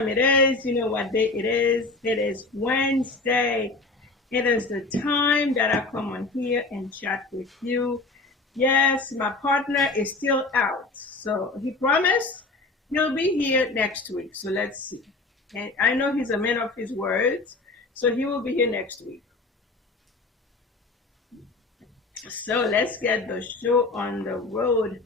It is, you know what day it is. It is Wednesday. It is the time that I come on here and chat with you. Yes, my partner is still out. So he promised he'll be here next week. So let's see. And I know he's a man of his words. So he will be here next week. So let's get the show on the road.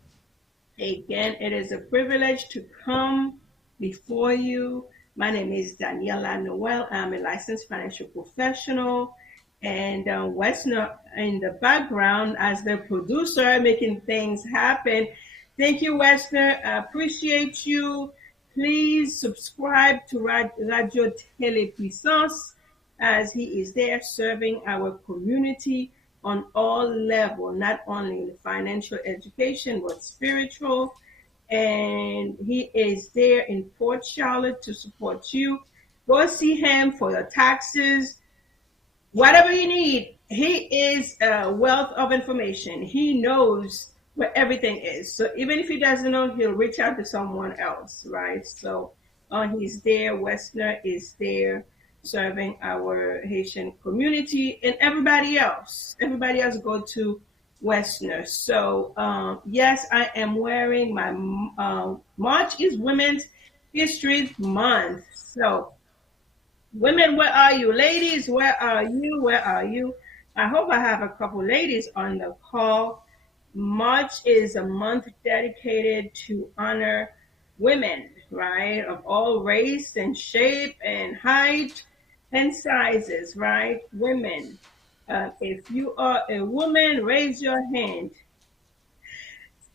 Again, it is a privilege to come before you. My name is Daniella Noel. I'm a licensed financial professional, and Westner in the background as the producer, making things happen. Thank you, Westner. I appreciate you. Please subscribe to Radio TELE Puissance as he is there serving our community on all levels, not only in financial education, but spiritual. And he is there in Port Charlotte to support you. Go see him for your taxes, whatever you need. He is a wealth of information. He knows where everything is. So even if he doesn't know, he'll reach out to someone else, right? So he's there. Westner is there serving our Haitian community and everybody else. Everybody else go to Westner. So yes, I am wearing my March is Women's History Month. So women, where are you? Ladies, where are you? Where are you? I hope I have a couple ladies on the call. March is a month dedicated to honor women, right? Of all race and shape and height and sizes, right? Women. If you are a woman, raise your hand.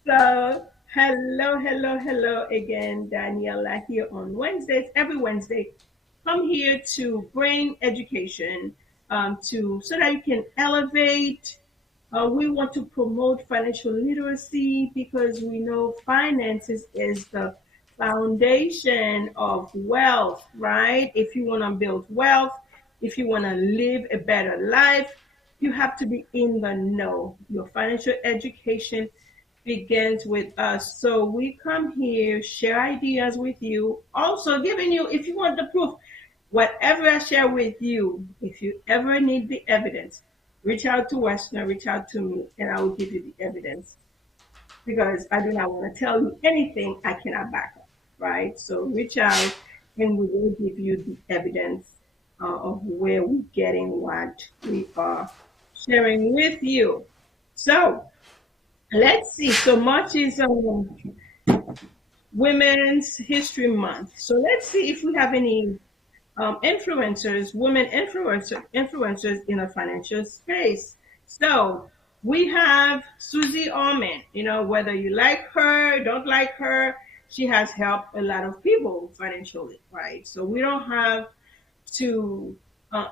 So, hello again, Daniela here on Wednesdays. Every Wednesday, come here to bring education to so that you can elevate. We want to promote financial literacy because we know finances is the foundation of wealth, right? If you want to build wealth, if you want to live a better life, you have to be in the know. Your financial education begins with us. So we come here, share ideas with you, also giving you, if you want the proof, whatever I share with you, if you ever need the evidence, reach out to Westner, reach out to me, and I will give you the evidence because I do not want to tell you anything I cannot back up, right? So reach out and we will give you the evidence of where we're getting what we are sharing with you. So let's see. So March is Women's History Month. So let's see if we have any influencers, women influencers in the financial space. So we have Susie Orman. You know, whether you like her, don't like her, she has helped a lot of people financially, right? So we don't have to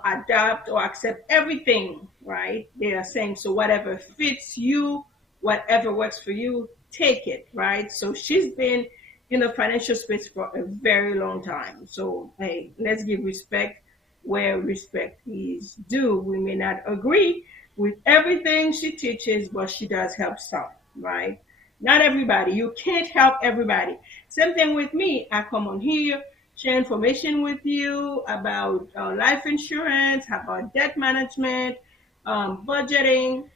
adapt or accept everything, right? They are saying, so whatever fits you, whatever works for you, take it, right? So she's been in the financial space for a very long time. So, hey, let's give respect where respect is due. We may not agree with everything she teaches, but she does help some, right? Not everybody. You can't help everybody. Same thing with me. I come on here, share information with you about life insurance, about debt management, budgeting.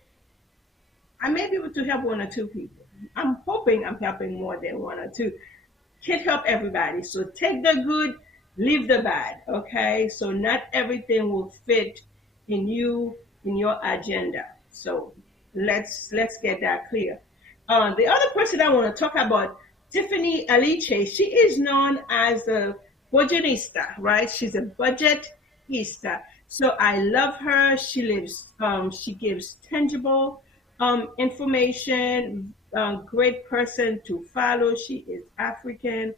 I may be able to help one or two people. I'm hoping I'm helping more than one or two. Can't help everybody. So take the good, leave the bad. Okay. So not everything will fit in you, in your agenda. So let's get that clear. The other person I want to talk about, Tiffany Aliche, she is known as the budgetista, right? She's a budgetista. So I love her. She gives tangible information, great person to follow. She is African.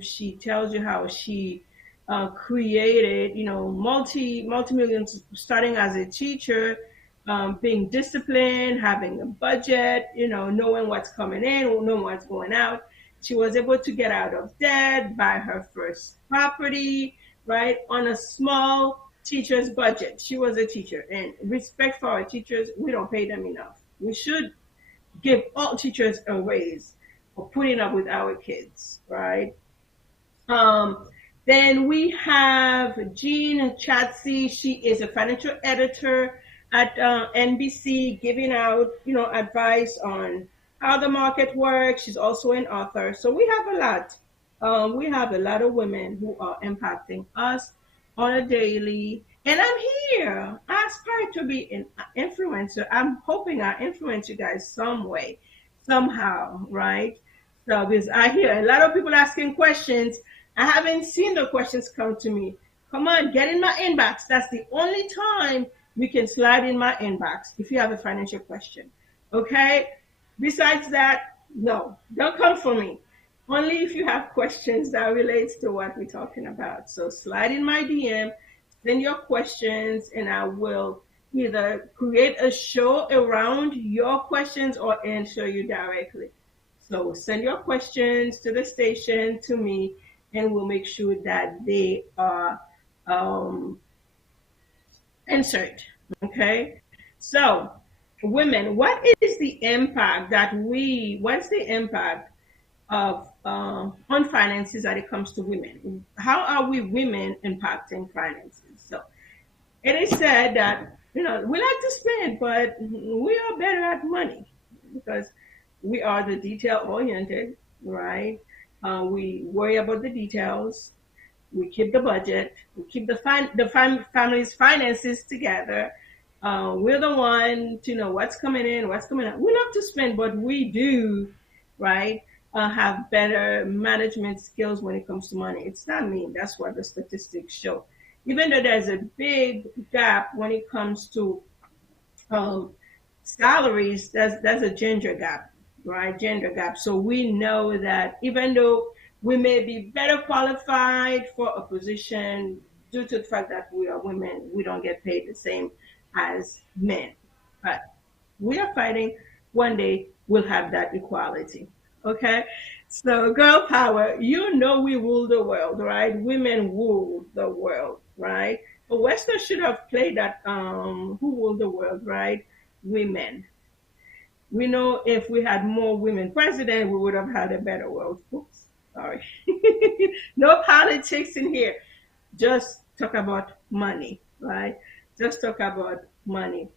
She tells you how she created, you know, multi millions starting as a teacher, being disciplined, having a budget, you know, knowing what's coming in, knowing what's going out. She was able to get out of debt, buy her first property, right, on a small teacher's budget. She was a teacher, and respect for our teachers, we don't pay them enough. We should give all teachers a raise for putting up with our kids, right? Um, Then we have Jean Chatsey. She is a financial editor at NBC, giving out, advice on how the market works. She's also an author. So we have a lot. We have a lot of women who are impacting us on a daily. And I'm here. I aspire to be an influencer. I'm hoping I influence you guys some way, somehow, right? So because I hear a lot of people asking questions, I haven't seen the questions come to me. Come on, get in my inbox. That's the only time you can slide in my inbox if you have a financial question. Okay? Besides that, no, don't come for me. Only if you have questions that relates to what we're talking about. So slide in my DM, send your questions, and I will either create a show around your questions or answer you directly. So send your questions to the station, to me, and we'll make sure that they are um, answered. Okay? So, women, what is the impact what's the impact of on finances that it comes to women? How are we women impacting finances? So, it is said that, we like to spend, but we are better at money because we are the detail oriented, right? We worry about the details. We keep the budget. We keep family's finances together. We're the one to know what's coming in, what's coming out. We love to spend, but we do, right? Have better management skills when it comes to money. It's not me. That's what the statistics show. Even though there's a big gap when it comes to um, salaries, that's a gender gap, right? Gender gap. So we know that even though we may be better qualified for a position due to the fact that we are women, we don't get paid the same as men. But we are fighting. One day we'll have that equality. Okay? So, girl power, we rule the world, right? Women rule the world, right? But Western should have played that who ruled the world, right? Women. We know if we had more women president, we would have had a better world. Oops, sorry. No politics in here. Just talk about money, right? Just talk about money.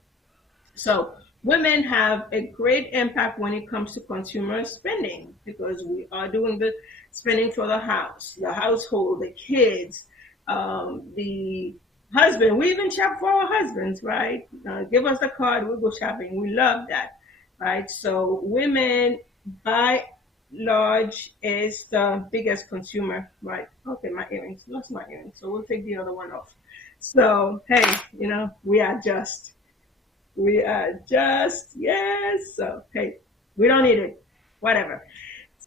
So women have a great impact when it comes to consumer spending because we are doing the spending for the house, the household, the kids, the husband. We even shop for our husbands, right? Give us the card, we'll go shopping. We love that, right? So women, by large, is the biggest consumer, right? Okay, my earrings, lost my earrings, so we'll take the other one off. So hey, we adjust. We are just, yes. So, hey, we don't need it. Whatever.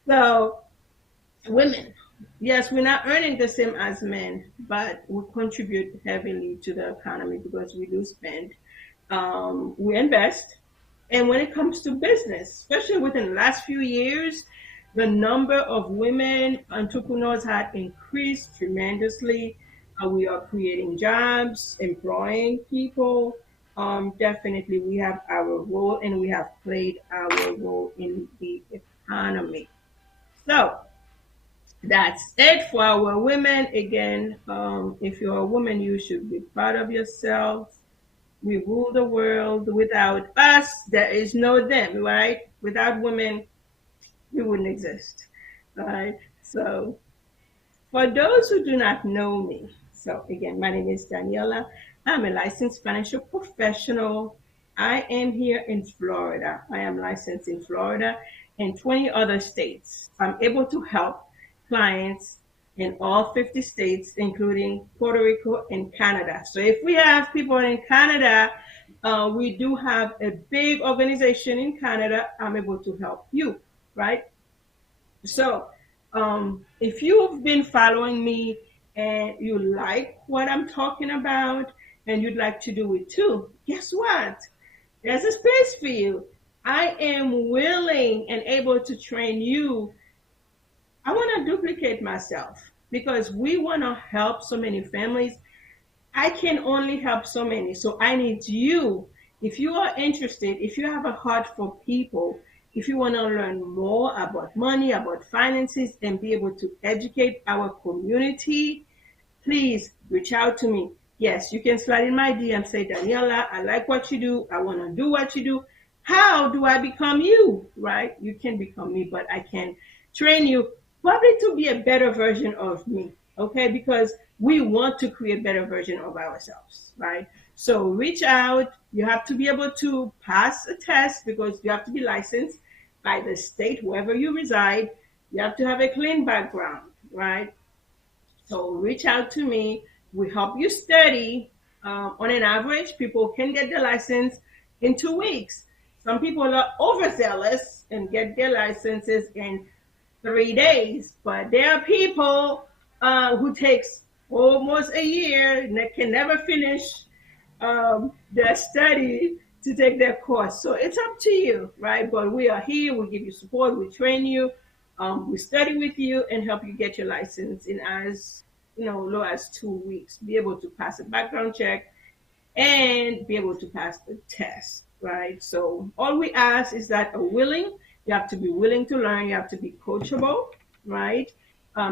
So, women, yes, we're not earning the same as men, but we contribute heavily to the economy because we do spend. We invest. And when it comes to business, especially within the last few years, the number of women entrepreneurs had increased tremendously. We are creating jobs, employing people. Definitely, we have our role and we have played our role in the economy. So that's it for our women. Again, if you're a woman, you should be proud of yourself. We rule the world. Without us, there is no them, right? Without women, we wouldn't exist, right? So for those who do not know me, so again, my name is Daniela. I'm a licensed financial professional. I am here in Florida. I am licensed in Florida and 20 other states. I'm able to help clients in all 50 states, including Puerto Rico and Canada. So if we have people in Canada, we do have a big organization in Canada. I'm able to help you, right? So, if you've been following me and you like what I'm talking about and you'd like to do it too, guess what? There's a space for you. I am willing and able to train you. I want to duplicate myself because we want to help so many families. I can only help so many. So I need you. If you are interested, if you have a heart for people, if you want to learn more about money, about finances, and be able to educate our community, please reach out to me. Yes, you can slide in my DM, say, Daniela, I like what you do. I want to do what you do. How do I become you? Right? You can become me, but I can train you probably to be a better version of me. Okay? Because we want to create a better version of ourselves. Right? So reach out. You have to be able to pass a test because you have to be licensed by the state, wherever you reside. You have to have a clean background, right? So reach out to me. We help you study. On an average, people can get their license in 2 weeks. Some people are overzealous and get their licenses in 3 days, but there are people who takes almost a year and they can never finish their study to take their course. So it's up to you, right? But we are here. We give you support. We train you. We study with you and help you get your license in as low as 2 weeks. Be able to pass a background check and be able to pass the test, right? So all we ask is that you have to be willing to learn. You have to be coachable, right?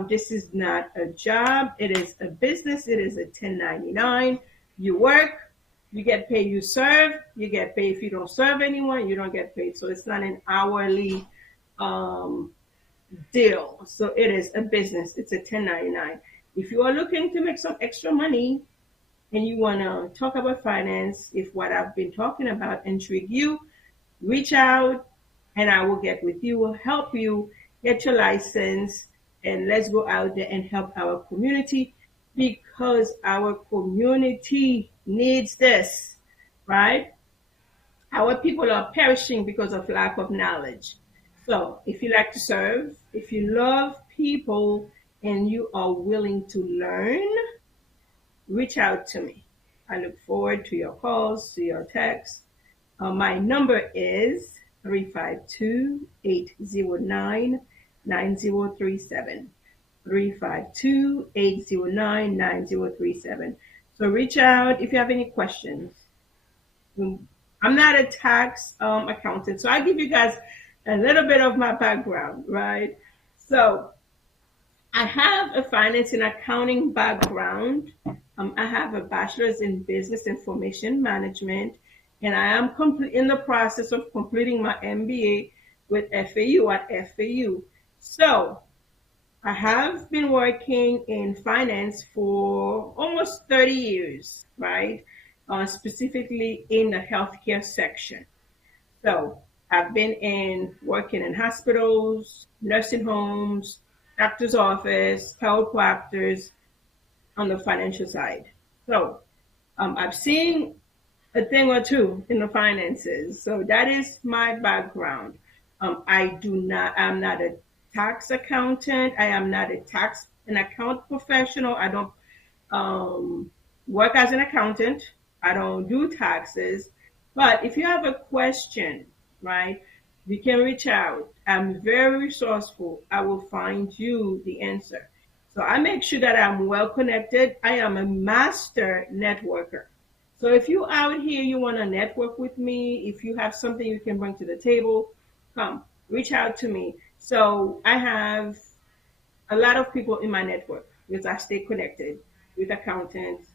This is not a job. It is a business. It is a 1099. You work, you get paid. You serve, you get paid. If you don't serve anyone, you don't get paid. So it's not an hourly deal. So it is a business. It's a 1099. If you are looking to make some extra money and you want to talk about finance, if what I've been talking about intrigue you, reach out and I will get with you, will help you get your license, and let's go out there and help our community because our community needs this, right? Our people are perishing because of lack of knowledge. So if you like to serve, if you love people and you are willing to learn, reach out to me. I look forward to your calls, to your texts. My number is 352-809-9037. 352-809-9037. So reach out if you have any questions. I'm not a tax accountant, so I give you guys a little bit of my background, right? So I have a finance and accounting background. I have a bachelor's in business information management, and I am in the process of completing my MBA with FAU at FAU. So I have been working in finance for almost 30 years, right? Specifically in the healthcare section. So I've been working in hospitals, nursing homes, doctor's office, chiropractors on the financial side. So I've seen a thing or two in the finances. So that is my background. I'm not a tax accountant. I am not a account professional. I don't work as an accountant. I don't do taxes. But if you have a question, right, you can reach out. I'm very resourceful. I will find you the answer. So I make sure that I'm well connected. I am a master networker. So if you out here, you want to network with me, if you have something you can bring to the table, come, reach out to me. So I have a lot of people in my network because I stay connected with accountants,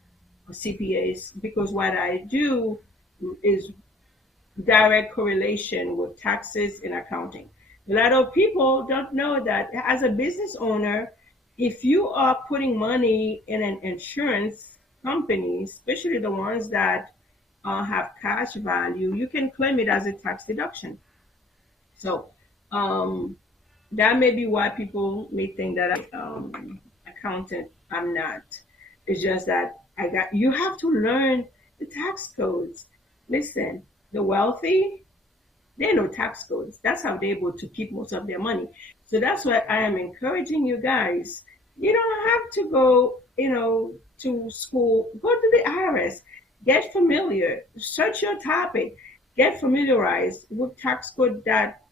CPAs, because what I do is direct correlation with taxes and accounting. A lot of people don't know that as a business owner, if you are putting money in an insurance company, especially the ones that have cash value, you can claim it as a tax deduction. So that may be why people may think that I'm accountant. I'm not. It's just that you have to learn the tax codes. Listen, the wealthy, they know tax codes. That's how they're able to keep most of their money. So that's why I am encouraging you guys. You don't have to go, to school. Go to the IRS. Get familiar. Search your topic. Get familiarized with tax code that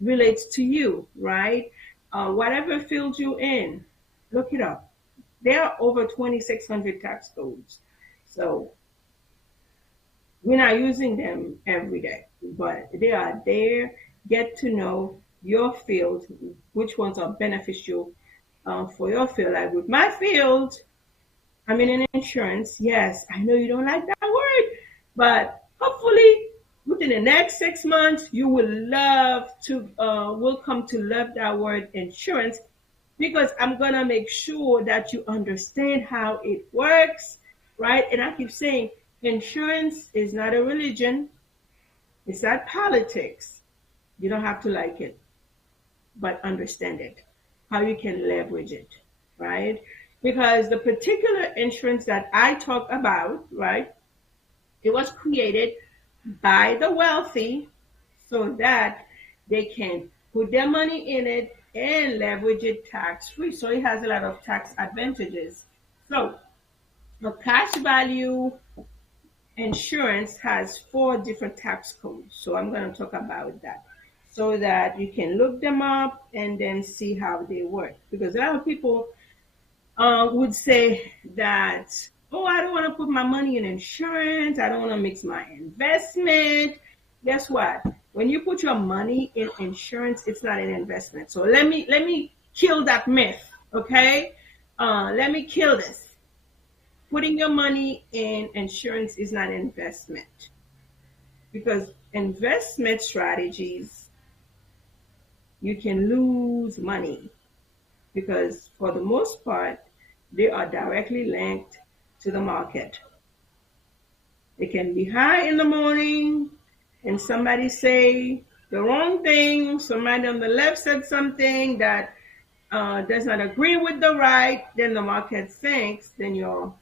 relates to you, right? Whatever field you in, look it up. There are over 2,600 tax codes. So we're not using them every day, but they are there. Get to know your field, which ones are beneficial for your field. Like with my field, I mean, in insurance, yes, I know you don't like that word, but hopefully within the next 6 months, you will come to love that word insurance, because I'm gonna make sure that you understand how it works, right? And I keep saying, insurance is not a religion, it's not politics. You don't have to like it, but understand it, how you can leverage it, right? Because the particular insurance that I talk about, right, it was created by the wealthy so that they can put their money in it and leverage it tax free. So it has a lot of tax advantages. So the cash value insurance has 4 different tax codes. So I'm going to talk about that so that you can look them up and then see how they work. Because a lot of people would say that, oh, I don't want to put my money in insurance. I don't want to mix my investment. Guess what? When you put your money in insurance, it's not an investment. So let me kill that myth, okay? Let me kill this. Putting your money in insurance is not an investment, because investment strategies, you can lose money, because for the most part, they are directly linked to the market. It can be high in the morning and somebody say the wrong thing, somebody on the left said something that does not agree with the right, then the market sinks, then your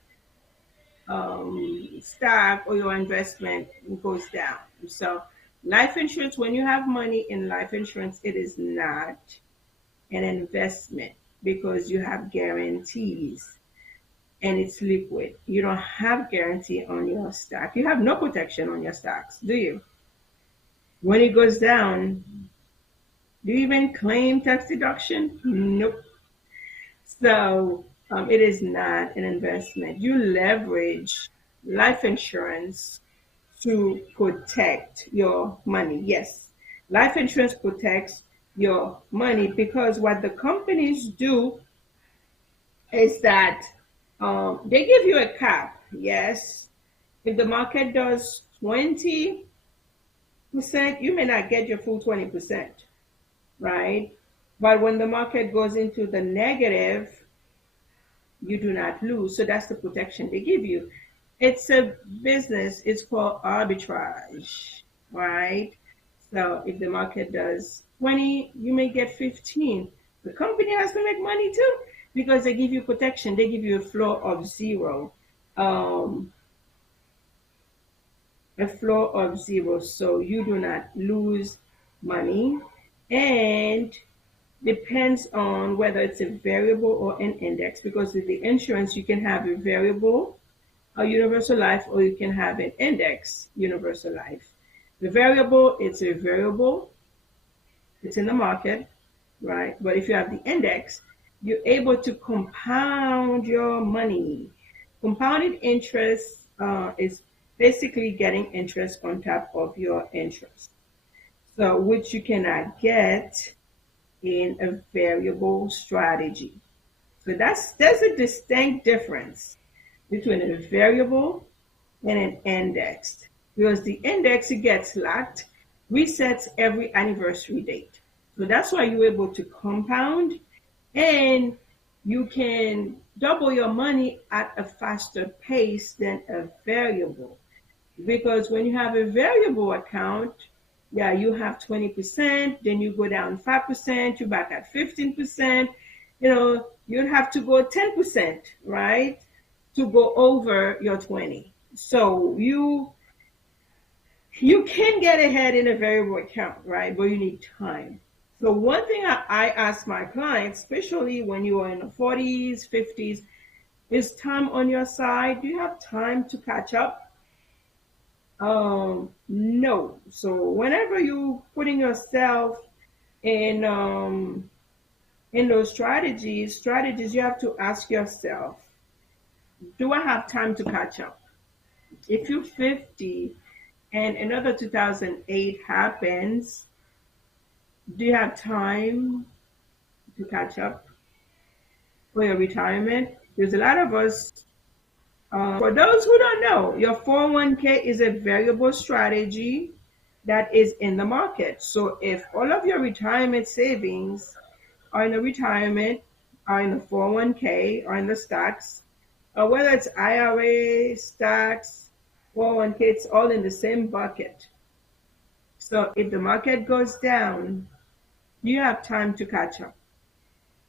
stock or your investment goes down. So life insurance, when you have money in life insurance, it is not an investment, because you have guarantees and it's liquid. You don't have guarantee on your stock. You have no protection on your stocks, do you? When it goes down, do you even claim tax deduction? Nope. So it is not an investment. You leverage life insurance to protect your money. Yes, life insurance protects your money, because what the companies do is that they give you a cap. Yes, if the market does 20%, you may not get your full 20%, right? But when the market goes into the negative, you do not lose. So that's the protection they give you. It's a business, it's called arbitrage, right? So if the market does 20, you may get 15. The company has to make money too, because they give you protection. They give you a floor of zero. Um, a floor of zero, so you do not lose money. And depends on whether it's a variable or an index, because with the insurance you can have a variable, a universal life, or you can have an index universal life. The variable, it's a variable, it's in the market, right? But if you have the index, you're able to compound your money. Compounded interest is basically getting interest on top of your interest, so which you cannot get in a variable strategy. So there's a distinct difference between a variable and an indexed, because the index, it gets locked, resets every anniversary date. So that's why you're able to compound, and you can double your money at a faster pace than a variable. Because when you have a variable account, yeah, you have 20%, then you go down 5%, you're back at 15%. You'd have to go 10%, right? To go over your 20. So you can get ahead in a variable account, right? But you need time. So one thing I ask my clients, especially when you are in the 40s, 50s, is time on your side? Do you have time to catch up? No. So whenever you putting yourself in those strategies, you have to ask yourself, do I have time to catch up? If you're 50 and another 2008 happens, do you have time to catch up for your retirement? There's a lot of us. For those who don't know, your 401k is a variable strategy that is in the market. So if all of your retirement savings are in the retirement, are in the 401k, or in the stocks, or whether it's IRA, stocks, 401k, it's all in the same bucket. So if the market goes down, you have time to catch up,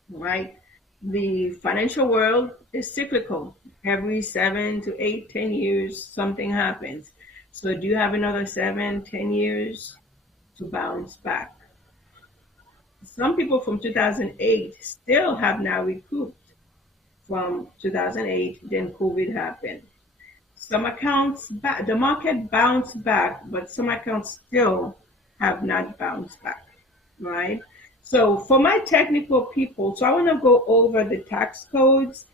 right? The financial world is cyclical. Every 7 to 8, 10 years, something happens. So do you have another 7, 10 years to bounce back? Some people from 2008 still have now recouped from 2008, then COVID happened. Some accounts, the market bounced back, but some accounts still have not bounced back, right? So for my technical people, so I want to go over the tax codes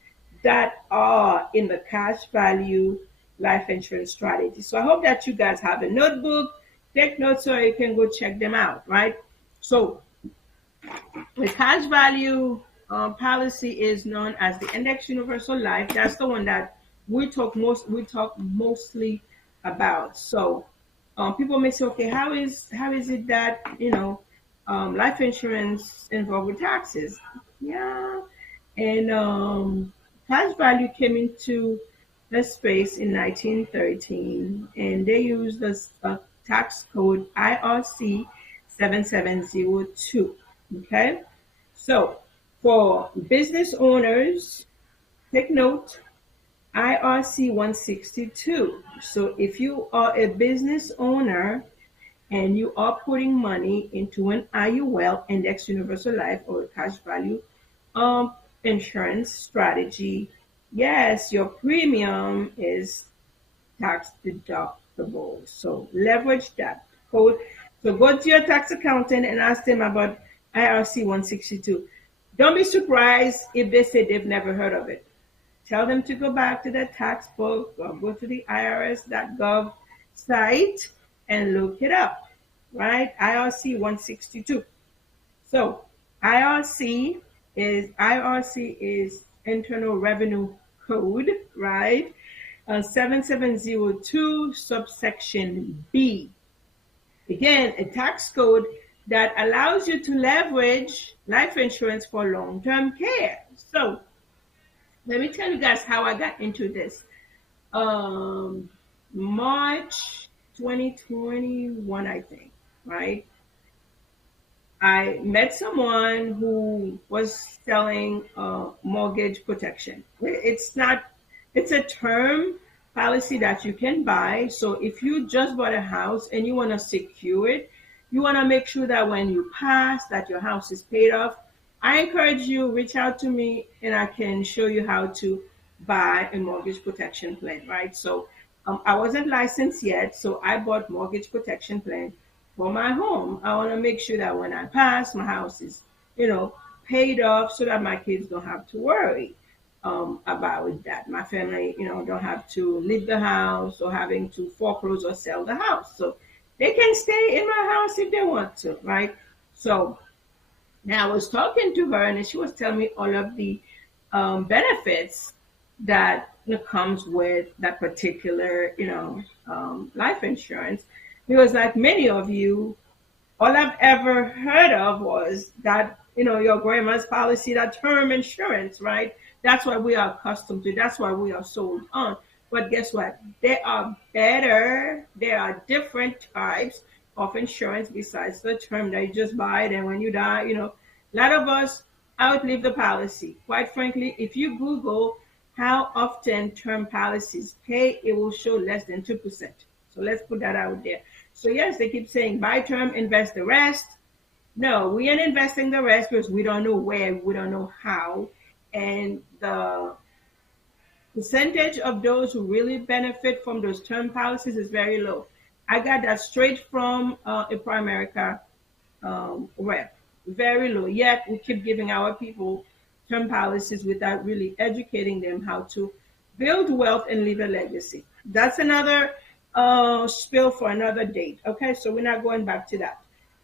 that are in the cash value life insurance strategy. So I hope that you guys have a notebook, take notes so you can go check them out, right? So the cash value policy is known as the Index Universal Life. That's the one that we talk mostly about. So people may say, okay, how is it that life insurance involved with taxes? Yeah, and cash value came into the space in 1913, and they used the tax code IRC 7702. Okay, so for business owners, take note IRC 162. So if you are a business owner and you are putting money into an IUL, Index Universal Life, or cash value insurance strategy, yes, your premium is tax deductible. So leverage that code. So go to your tax accountant and ask them about IRC 162. Don't be surprised if they say they've never heard of it. Tell them to go back to the tax book or go to the irs.gov site and look it up, right? IRC 162. So IRC is Internal Revenue Code, right? 7702 subsection B. Again, a tax code that allows you to leverage life insurance for long-term care. So let me tell you guys how I got into this. March 2021, I think, right? I met someone who was selling mortgage protection. It's a term policy that you can buy. So if you just bought a house and you want to secure it, you want to make sure that when you pass, that your house is paid off. I encourage you, reach out to me and I can show you how to buy a mortgage protection plan, right? So I wasn't licensed yet, so I bought mortgage protection plan for my home. I want to make sure that when I pass, my house is, paid off so that my kids don't have to worry about that. My family, don't have to leave the house or having to foreclose or sell the house. So they can stay in my house if they want to, right? So now I was talking to her and she was telling me all of the benefits that comes with that particular, life insurance. Because like many of you, all I've ever heard of was that, your grandma's policy, that term insurance, right? That's what we are accustomed to. That's why we are sold on. But guess what? There are better, there are different types of insurance besides the term that you just buy it and when you die, a lot of us outlive the policy. Quite frankly, if you Google how often term policies pay, it will show less than 2%. So let's put that out there. So yes, they keep saying buy term, invest the rest. No, we ain't investing the rest because we don't know where, we don't know how. And the percentage of those who really benefit from those term policies is very low. I got that straight from a Primerica rep. Very low. Yet we keep giving our people term policies without really educating them how to build wealth and leave a legacy. That's another spill for another date. Okay, so we're not going back to that.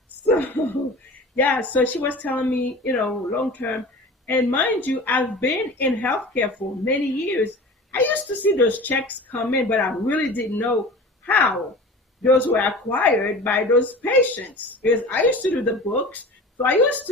So yeah, so she was telling me, long term, and mind you, I've been in healthcare for many years. I used to see those checks come in, but I really didn't know how those were acquired by those patients. Because I used to do the books, so I used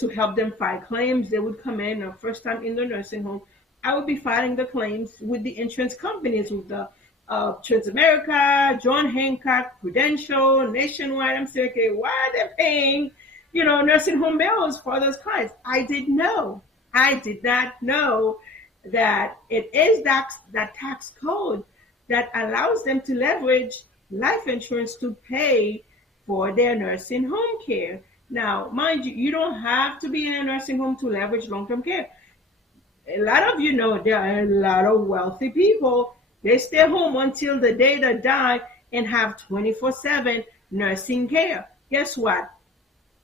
to help them file claims. They would come in the first time in the nursing home. I would be filing the claims with the insurance companies, with the Transamerica, John Hancock, Prudential, Nationwide. I'm saying, okay, why are they paying, nursing home bills for those clients? I didn't know. I did not know that it is that tax code that allows them to leverage life insurance to pay for their nursing home care. Now, mind you, you don't have to be in a nursing home to leverage long-term care. A lot of you know there are a lot of wealthy people. They stay home until the day they die and have 24/7 nursing care. Guess what?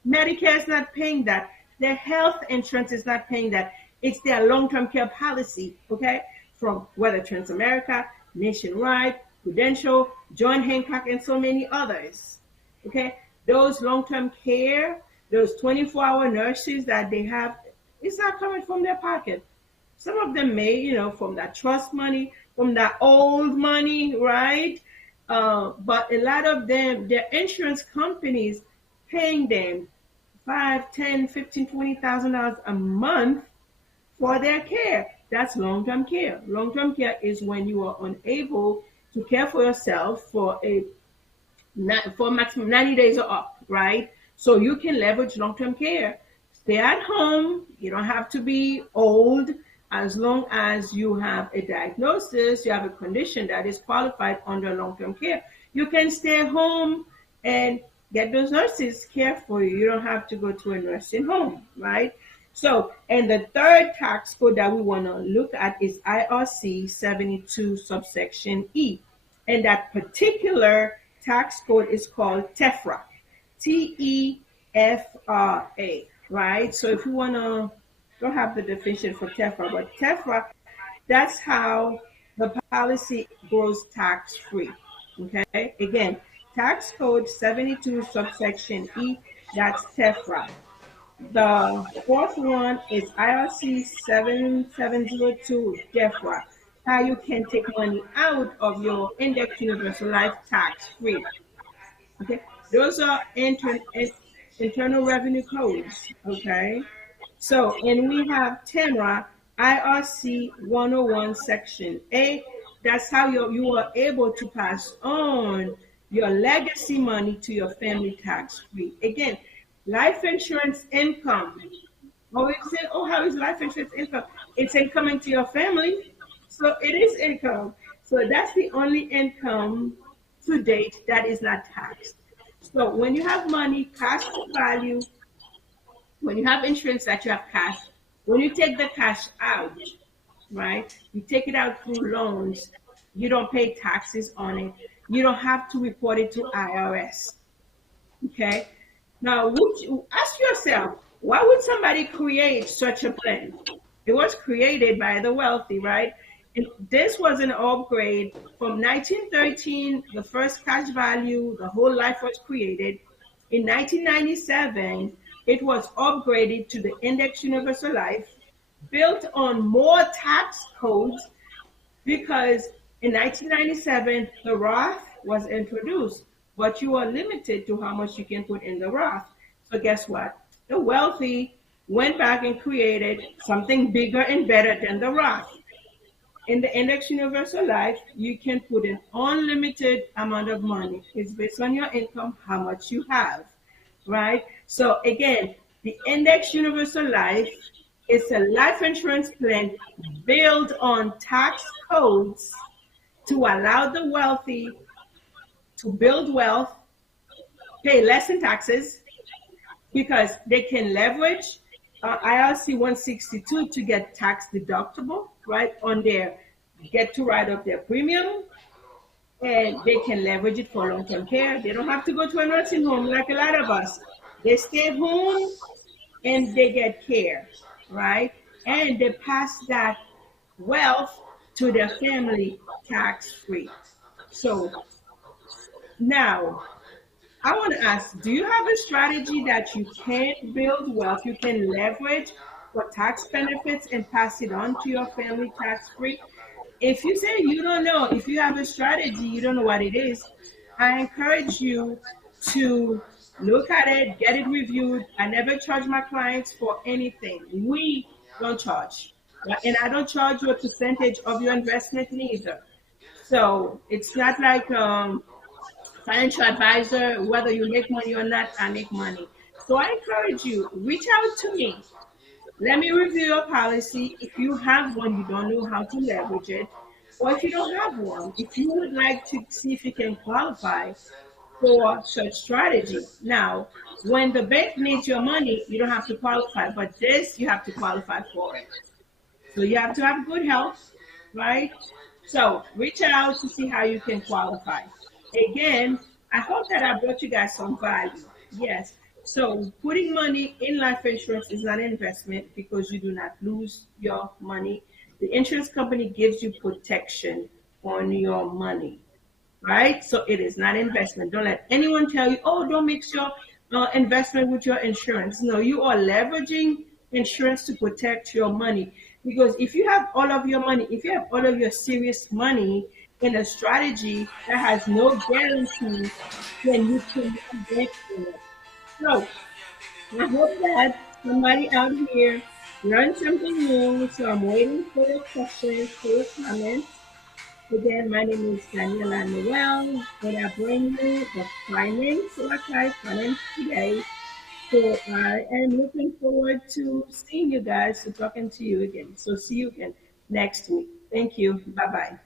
Medicare is not paying that. Their health insurance is not paying that. It's their long-term care policy, okay? From whether Transamerica, Nationwide, Prudential, John Hancock, and so many others, okay? Those long-term care, those 24-hour nurses that they have, it's not coming from their pocket. Some of them may, from that trust money, from that old money, right? But a lot of them, their insurance companies paying them 5, 10, 15, $20,000 a month for their care. That's long-term care. Long-term care is when you are unable to care for yourself for maximum 90 days or up, right? So you can leverage long-term care. Stay at home. You don't have to be old. As long as you have a diagnosis, you have a condition that is qualified under long-term care, you can stay home and get those nurses care for you. You don't have to go to a nursing home, right? So, and the third tax code that we want to look at is IRC 72 subsection E. And that particular tax code is called TEFRA, TEFRA, right? So if you want to, don't have the definition for TEFRA, but TEFRA, that's how the policy grows tax-free, okay? Again, tax code 72 subsection E, that's TEFRA. The fourth one is IRC 7702 DEFRA, how you can take money out of your index universal life tax-free. Okay, those are internal revenue codes. Okay, so and we have TEMRA IRC 101 Section A. That's how you are able to pass on your legacy money to your family tax free. Again, life insurance income. Always say, oh, how is life insurance income? It's income into your family. So it is income. So that's the only income to date that is not taxed. So when you have money, cash value, when you have insurance that you have cash, when you take the cash out, right, you take it out through loans, you don't pay taxes on it. You don't have to report it to IRS. Okay? Now, would you ask yourself, why would somebody create such a plan? It was created by the wealthy, right? And this was an upgrade from 1913, the first cash value, the whole life was created. In 1997, it was upgraded to the Index Universal Life, built on more tax codes because in 1997, the Roth was introduced, but you are limited to how much you can put in the Roth. So guess what? The wealthy went back and created something bigger and better than the Roth. In the Index Universal Life, you can put an unlimited amount of money. It's based on your income, how much you have, right? So again, the Index Universal Life is a life insurance plan built on tax codes to allow the wealthy to build wealth, pay less in taxes, because they can leverage IRC 162 to get tax deductible, right, on their, get to write up their premium, and they can leverage it for long-term care. They don't have to go to a nursing home like a lot of us. They stay home and they get care, right? And they pass that wealth to their family tax-free. So now, I want to ask, do you have a strategy that you can build wealth, you can leverage for tax benefits and pass it on to your family tax-free? if you say you don't know, if you have a strategy, you don't know what it is, I encourage you to look at it, get it reviewed. I never charge my clients for anything. We don't charge. Right? And I don't charge you a percentage of your investment neither. So it's not like financial advisor, whether you make money or not, I make money. So I encourage you, reach out to me. Let me review your policy. If you have one, you don't know how to leverage it, or if you don't have one, if you would like to see if you can qualify for such strategy. Now, when the bank needs your money, you don't have to qualify, but this, you have to qualify for it. So you have to have good health, right? So reach out to see how you can qualify. Again, I hope that I brought you guys some value. Yes. So putting money in life insurance is not an investment because you do not lose your money. The insurance company gives you protection on your money, right? So it is not investment. Don't let anyone tell you, oh, don't mix your investment with your insurance. No, you are leveraging insurance to protect your money. Because if you have all of your money, if you have all of your serious money in a strategy that has no guarantee, then you cannot bank on it. So I hope that somebody out here learned something new. So I'm waiting for your questions, for your comments. Again, my name is Daniella Noel, and I bring you the Finance Archive Finance today. So I am looking forward to seeing you guys, to talking to you again. So see you again next week. Thank you. Bye bye.